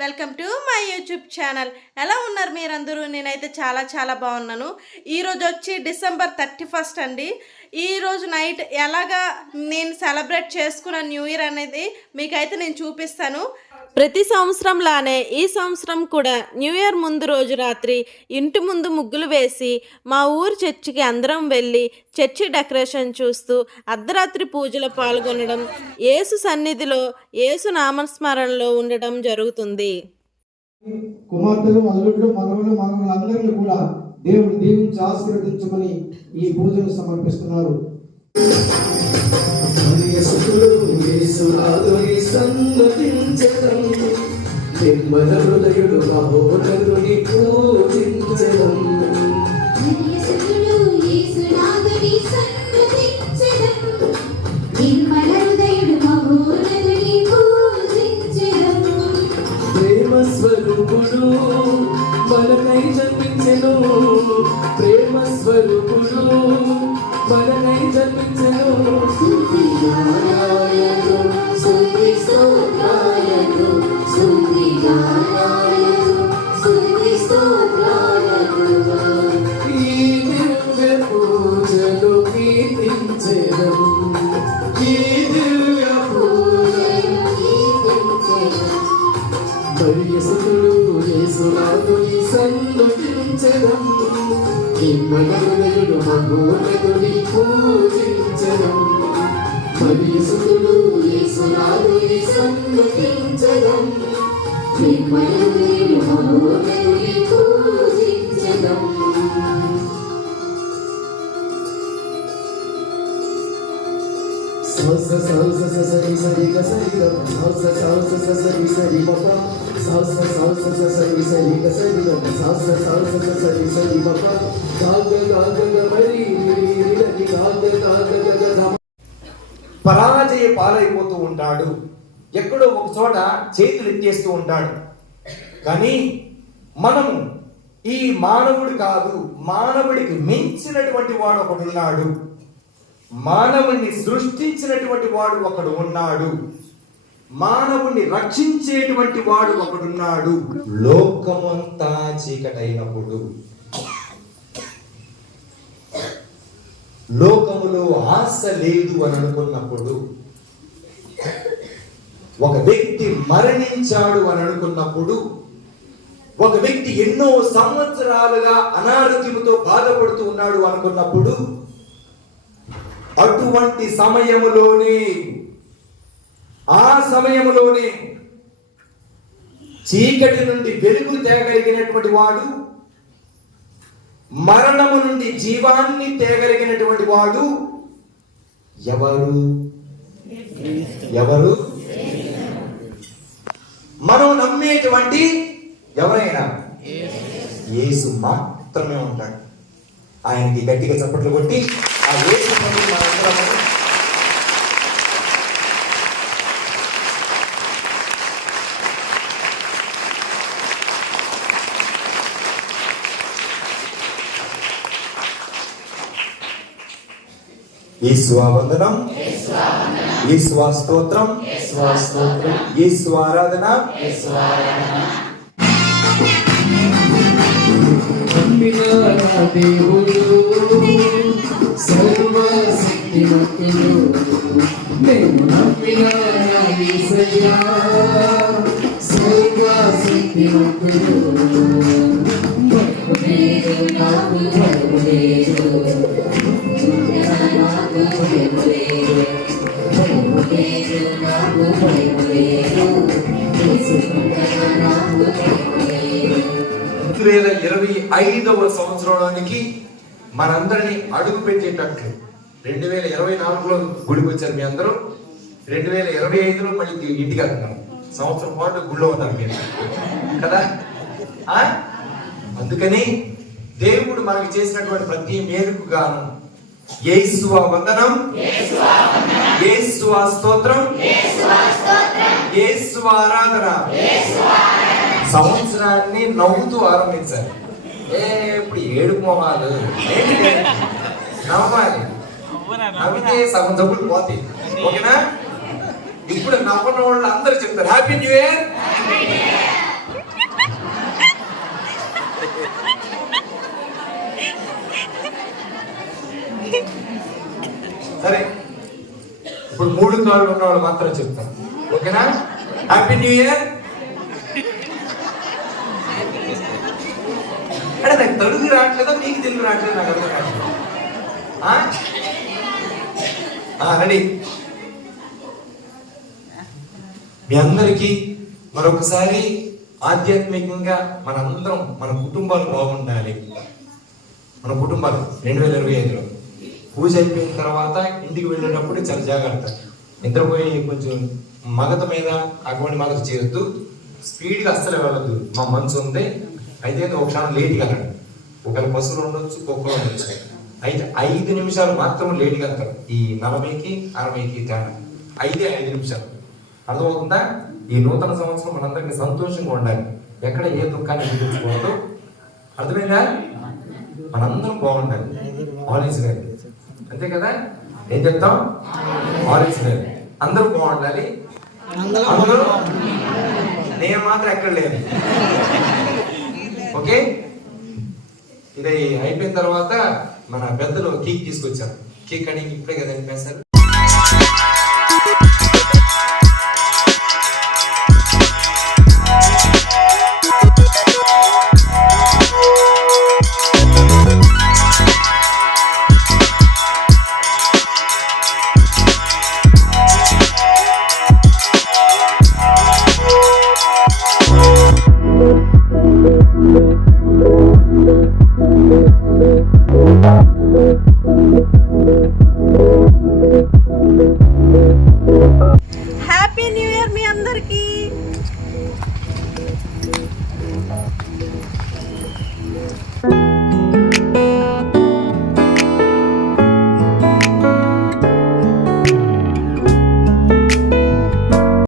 Welcome to my YouTube channel. ఎలా ఉన్నారు మీరందరూ? నేనైతే చాలా బాగున్నాను. ఈరోజు వచ్చి డిసెంబర్ 31 అండి. ఈరోజు నైట్ ఎలాగా నేను సెలబ్రేట్ చేసుకున్న న్యూ ఇయర్ అనేది మీకైతే నేను చూపిస్తాను. ప్రతి సంవత్సరంలానే ఈ సంవత్సరం కూడా న్యూ ఇయర్ ముందు రోజు రాత్రి ఇంటి ముందు ముగ్గులు వేసి మా ఊరు చర్చికి అందరం వెళ్ళి చర్చి డెకరేషన్ చూస్తూ అర్ధరాత్రి పూజలో పాల్గొనడం, యేసు సన్నిధిలో యేసు నామస్మరణలో ఉండడం జరుగుతుంది. కుమార్తెలు, అల్లుళ్ళు, మనవలు, మనవలందరినీ కూడా దేవుడు దీవించి ఆశీర్వదించమని ఈ పూజను సమర్పిస్తున్నారు. నిర్మల హృదయుడు మహోన్నతుని పూజించెదం. ప్రేమ స్వరూపుడు మనకై జన్మించెను, ప్రేమ స్వరూపుడు మనకై జన్మించెను. మగనుడు మగోనదుని పూజించడం, మరియసుతుడు యేసునాథుని సన్నుతించడం, మగనుడు మగోనదుని పూజించడం. సౌస సౌస ససరి సరి గసరి గ సౌస సౌస ససరి సరి మప సౌస సౌస ససరి సరి గసరి గ సౌస సౌస ససరి సరి మప గాగ గాగ గ మరి రిరి గాగ గాగ గ గ. పరాజయ పాలైపోతూ ఉంటాడు, ఎక్కడో ఒక చోట చేతులు ఎత్తేస్తూ ఉంటాడు. కానీ మనము ఈ మానవుడు కాదు, మానవుడికి మించినటువంటి వాడు ఒకడు ఉన్నాడు. మానవుణ్ణి సృష్టించినటువంటి వాడు ఒకడు ఉన్నాడు. మానవుణ్ణి రక్షించేటువంటి వాడు ఒకడున్నాడు. లోకమంతా చీకటైనప్పుడు, లోకములో ఆశ లేదు అని అనుకున్నప్పుడు, ఒక వ్యక్తి మరణించాడు అని అనుకున్నప్పుడు, ఒక వ్యక్తి ఎన్నో సంవత్సరాలుగా అనారోగ్యంతో బాధపడుతూ ఉన్నాడు అనుకున్నప్పుడు, అటువంటి సమయములోనే ఆ సమయములోనే చీకటి నుండి వెలుగు తేగలిగినటువంటి వాడు, మరణము నుండి జీవాన్ని తేగలిగినటువంటి వాడు ఎవరు? ఎవరు? మనం నమ్మేటువంటి ఎవరైనా యేసు మాత్రమే ఉంటాడు. ఆయనకి గట్టిగా చప్పట్లు కొట్టి ఆ యేసు మనందరము యేసువా వందనం, యేసువా స్తోత్రం, యేసు ఆరాధన. దేవుడు సర్వశక్తిమంతుడు, మేము నమ్మిన యేసయ్యా సర్వశక్తిమంతుడు. నాకు భయము లేదు, నాకు భయము లేదు, భయము లేదు, నాకు భయము లేదు, నాకు భయము లేదు. 2025వ సంవత్సరానికి మనందరినీ అడుగు పెట్టేటట్లు 2024లో గుడికి వచ్చారు మీ అందరూ. 2025లో మళ్ళీ ఇంటికి వెళ్తున్నాం. సంవత్సరం పాటు గుడిలో ఉన్నారు మీరు కదా. అందుకని దేవుడు మనకి చేసినటువంటి ప్రతి మేలుకు గాను యేసువా వందనం, యేసువా స్తోత్రం, యేసువా ఆరాధన. సంవత్సరాన్ని నవ్వుతూ ఆరంభించాలి. ఇప్పుడు ఏడుపు మొహాలు నవ్వాలి, నవ్వితే సగం జబ్బులు పోతాయి. ఓకేనా? ఇప్పుడు నవ్వని వాళ్ళు అందరూ చెప్తారు హ్యాపీ న్యూ ఇయర్. తాళ్ళు ఉన్న వాళ్ళు మాత్రం చెప్తాను. ఓకేనా? Happy new year. అంటే నాకు తెలుగు రావట్లేదా, మీకు తెలుగు రావట్లేదు, నాకు అర్థం కావట్లేదు. రెడీ? మీ అందరికీ మరొకసారి ఆధ్యాత్మికంగా మనందరం మన కుటుంబాలు బాగుండాలి. మన కుటుంబాలు 2025లో పూజ అయిపోయిన తర్వాత ఇంటికి వెళ్ళేటప్పుడు చాలా జాగ్రత్త. నిద్రపోయి కొంచెం మగత మీద అటువంటి మగత చేయొద్దు. స్పీడ్గా అస్సలు వెళ్ళొద్దు. మా మనసు ఉంది అయితే ఒక క్షణం లేట్గా వెళ్ళండి. ఒకవేళ బస్సులో ఉండొచ్చు, కుక్కలో ఉండొచ్చు. అయితే 5 నిమిషాలు మాత్రం లేట్గా వెళ్తారు. ఈ 40కి 60కి తేడా 5 నిమిషాలు. అర్థమవుతుందా? ఈ నూతన సంవత్సరం మనందరికీ సంతోషంగా ఉండాలి. ఎక్కడ ఏ దుఃఖాన్ని చూపించుకోవద్దు. అర్థమైందా? మనందరం బాగుండాలి. ఆరెంజ్ గారి అంతే కదా? ఏం చెప్తాం? ఆరెంజ్ గారి అందరూ బాగుండాలి. అందరూ నేను మాత్రం ఎక్కడ లేదు. ఓకే, ఇది అయిపోయిన తర్వాత మన పెద్దలు కేక్ తీసుకొచ్చారు. కేక్ కటింగ్ ఇప్పుడే కదా వేశారు. హ్యాపీ న్యూ ఇయర్ మీ అందరికీ.